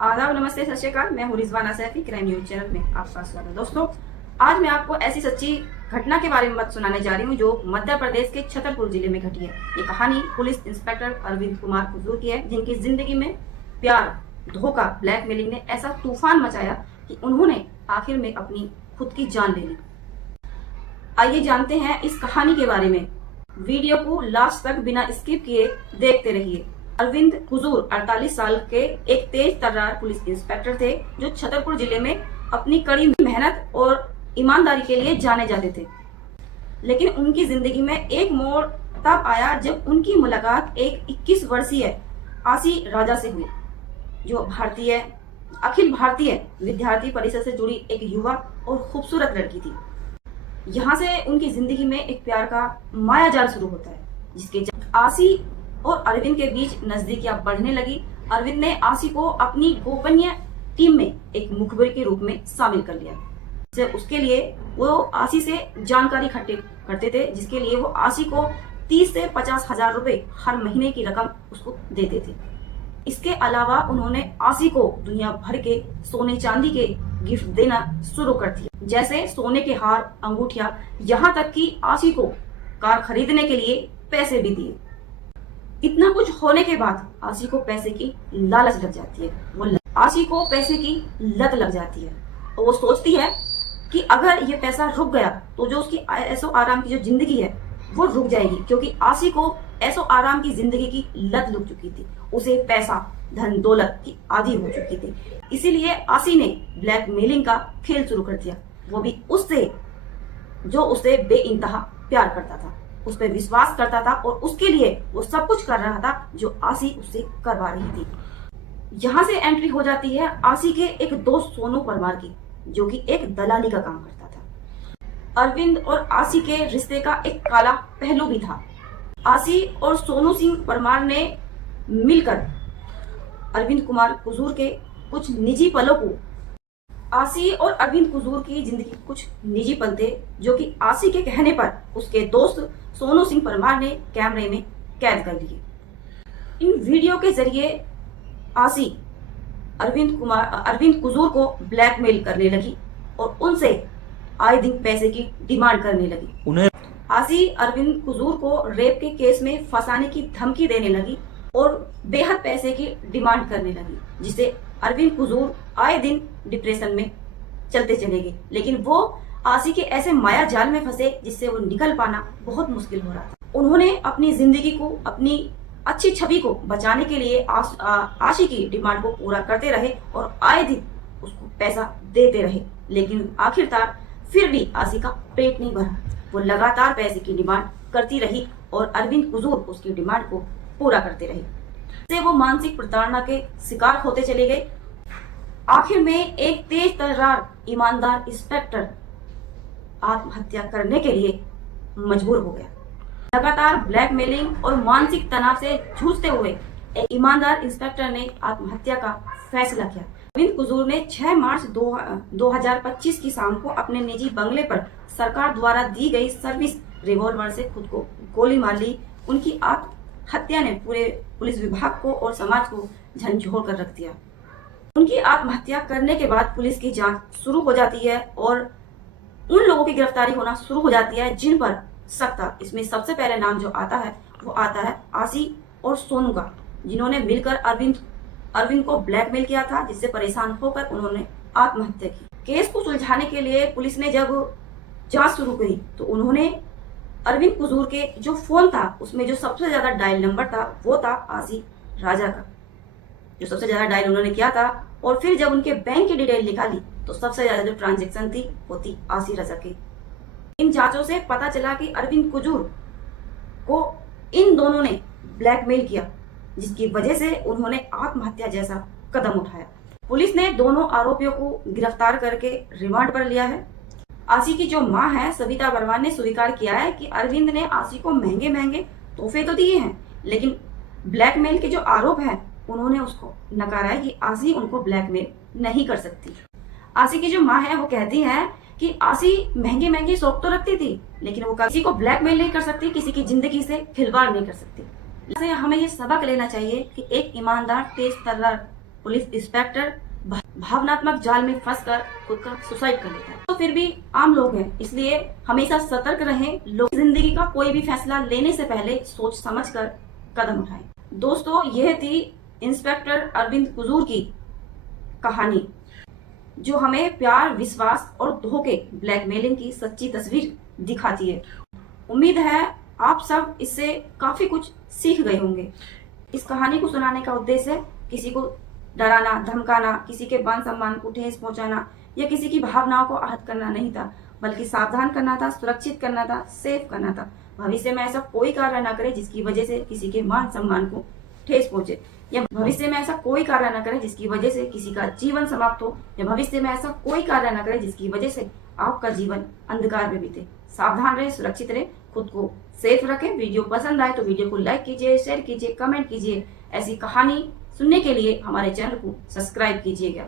आदाब, नमस्ते, सत श्री अकाल। मैं हूं Rizwana Saifi. Crime news channel में आपका स्वागत है। दोस्तों, आज मैं आपको ऐसी सच्ची घटना के बारे में सुनाने जा रही हूं जो मध्य प्रदेश के छतरपुर जिले में घटी है। ये कहानी पुलिस इंस्पेक्टर अरविंद कुमार कुजूर की है, जिनकी जिंदगी में प्यार, धोखा, ब्लैकमेलिंग ने ऐसा तूफान मचाया कि उन्होंने आखिर में अपनी खुद की जान ले ली। आइए जानते हैं इस कहानी के बारे में। वीडियो को लास्ट तक बिना स्किप किए देखते रहिए। अरविंद कुजूर 48 साल के एक तेज तर्रार पुलिस इंस्पेक्टर थे, जो छतरपुर जिले में अपनी कड़ी मेहनत और ईमानदारी के लिए जाने जाते थे। लेकिन उनकी जिंदगी में एक मोड़ तब आया जब उनकी मुलाकात एक 21 वर्षीय आसी राजा से हुई, जो अखिल भारतीय विद्यार्थी परिषद से जुड़ी एक युवा और खूबसूरत लड़की थी। यहाँ से उनकी जिंदगी में एक प्यार का मायाजाल शुरू होता है, जिसके आसी और अरविंद के बीच नजदीकियां बढ़ने लगी। अरविंद ने आसी को अपनी गोपनीय टीम में एक मुखबिर के रूप में शामिल कर लिया। उसके लिए वो आसी से जानकारी इकट्ठे करते थे, जिसके लिए वो आसी को 30 से 50 हजार रुपए हर महीने की रकम उसको देते थे। इसके अलावा उन्होंने आसी को दुनिया भर के सोने चांदी के गिफ्ट देना शुरू कर दिया, जैसे सोने के हार, अंगूठियां, यहाँ तक कि आसी को कार खरीदने के लिए पैसे भी दिए। इतना कुछ होने के बाद आसी को पैसे की लालच लग जाती है। आसी को पैसे की लत लग जाती है और वो सोचती है कि अगर ये पैसा रुक गया तो जो उसकी ऐशो आराम की जो जिंदगी है वो रुक जाएगी, क्योंकि आसी को ऐशो आराम की जिंदगी की लत लग चुकी थी। उसे पैसा, धन दौलत की आदी हो चुकी थी। इसीलिए आसी ने ब्लैकमेलिंग का खेल शुरू कर दिया, वो भी उससे जो उसे बेइंतहा प्यार करता था, उस पर विश्वास करता था और उसके लिए वो सब कुछ कर रहा था जो आसी उससे करवा रही थी। यहाँ से एंट्री हो जाती है आसी के एक दोस्त सोनू परमार की, जो कि एक दलाली का काम करता था। अरविंद और आसी के रिश्ते का एक काला पहलू भी था। आसी और सोनू सिंह परमार ने मिलकर अरविंद कुमार कुजूर के कुछ निजी पलों को आसी और अरविंद कुजूर की जिंदगी कुछ निजी पल थे, जो कि आसी के कहने पर उसके दोस्त सोनू सिंह परमार ने कैमरे में कैद कर लिए। इन वीडियो के जरिए आसी अरविंद कुजूर को ब्लैकमेल करने लगी और उनसे आए दिन पैसे की डिमांड करने लगी। आसी अरविंद कुजूर को रेप के केस में फंसाने की धमकी देने लगी और बेहद पैसे की डिमांड करने लगी, जिसे अरविंद कुजूर आए दिन डिप्रेशन में चलते चले गए। लेकिन वो आसी के ऐसे माया जाल में फंसे जिससे वो निकल पाना बहुत मुश्किल हो रहा था। उन्होंने अपनी जिंदगी को, अपनी अच्छी छवि को बचाने के लिए आशी की डिमांड को पूरा करते रहे और आए दिन उसको पैसा देते रहे। लेकिन आखिरकार फिर भी आशी का पेट नहीं भरा। वो लगातार पैसे की डिमांड करती रही और अरविंद कुजूर उसकी डिमांड को पूरा करते रहे। से वो मानसिक प्रताड़ना के शिकार होते चले गए। आखिर में एक तेज तर्रार ईमानदार इंस्पेक्टर आत्महत्या करने के लिए मजबूर हो गया। लगातार ब्लैकमेलिंग और मानसिक तनाव से जूझते हुए एक ईमानदार इंस्पेक्टर ने आत्महत्या का फैसला किया। अरविंद कुजूर ने 6 मार्च 2025 की शाम को अपने निजी बंगले पर सरकार द्वारा दी गई सर्विस रिवॉल्वर से खुद को गोली मार ली। उनकी आत्महत्या ने पूरे पुलिस विभाग को और समाज को झंझोर कर रख दिया। उनकी आत्महत्या करने के बाद पुलिस की जांच शुरू हो जाती है और उन लोगों की गिरफ्तारी होना शुरू हो जाती है जिन पर शक था। इसमें सबसे पहले नाम जो आता है वो आता है आसी और सोनू का, जिन्होंने मिलकर अरविंद को ब्लैकमेल किया था, जिससे परेशान होकर उन्होंने आत्महत्या की। केस को सुलझाने के लिए पुलिस ने जब जांच शुरू करी तो उन्होंने अरविंद कुजूर के जो फोन था उसमें जो सबसे ज्यादा डायल नंबर था वो था आसी राजा का, जो सबसे ज्यादा डायल उन्होंने किया था। और फिर जब उनके बैंक की डिटेल निकाली तो सबसे ज्यादा जो ट्रांजेक्शन थी वो थी आसी राजा की। इन जांचों से पता चला कि अरविंद कुजूर को इन दोनों ने ब्लैकमेल किया, जिसकी वजह से उन्होंने आत्महत्या जैसा कदम उठाया। पुलिस ने दोनों आरोपियों को गिरफ्तार करके रिमांड पर लिया है। आसी की जो मां है सविता वर्मा ने स्वीकार किया है कि अरविंद ने आसी को महंगे महंगे तोहफे तो दिए हैं, लेकिन ब्लैकमेल के जो आरोप है उन्होंने उसको नकारा है कि आसी उनको ब्लैकमेल नहीं कर सकती। आसी की जो मां है वो कहती है कि आसी महंगे महंगे शौक तो रखती थी, लेकिन वो किसी को ब्लैकमेल नहीं कर सकती, किसी की जिंदगी से खिलवाड़ नहीं कर सकती। हमें ये सबक लेना चाहिए कि एक ईमानदार, तेज तर्रार पुलिस इंस्पेक्टर भावनात्मक जाल में फंसकर खुद का सुसाइड कर लेता है। तो फिर भी आम लोग हैं, इसलिए हमेशा सतर्क रहें। लोग जिंदगी का कोई भी फैसला लेने से पहले सोच समझकर कदम उठाएं। दोस्तों, यह थी इंस्पेक्टर अरविंद कुजूर की कहानी, जो हमें प्यार, विश्वास और धोखे, ब्लैकमेलिंग की सच्ची तस्वीर दिखाती है। उम्मीद है आप सब इससे काफी कुछ सीख गए होंगे। इस कहानी को सुनाने का उद्देश्य किसी को डराना, धमकाना, किसी के मान सम्मान को ठेस पहुंचाना या किसी की भावनाओं को आहत करना नहीं था, बल्कि सावधान करना था, सुरक्षित करना था, सेफ करना था। भविष्य में ऐसा कोई कार्य न करे जिसकी वजह से किसी के मान सम्मान को ठेस पहुंचे, या भविष्य में ऐसा कोई कार्य न करे जिसकी वजह से किसी का जीवन समाप्त हो, या भविष्य में ऐसा कोई कार्य न करे जिसकी वजह से आपका जीवन अंधकार में बीते। सावधान रहे, सुरक्षित रहे, खुद को सेफ रखें। वीडियो पसंद आए तो वीडियो को लाइक कीजिए, शेयर कीजिए, कमेंट कीजिए। ऐसी कहानी सुनने के लिए हमारे चैनल को सब्सक्राइब कीजिएगा।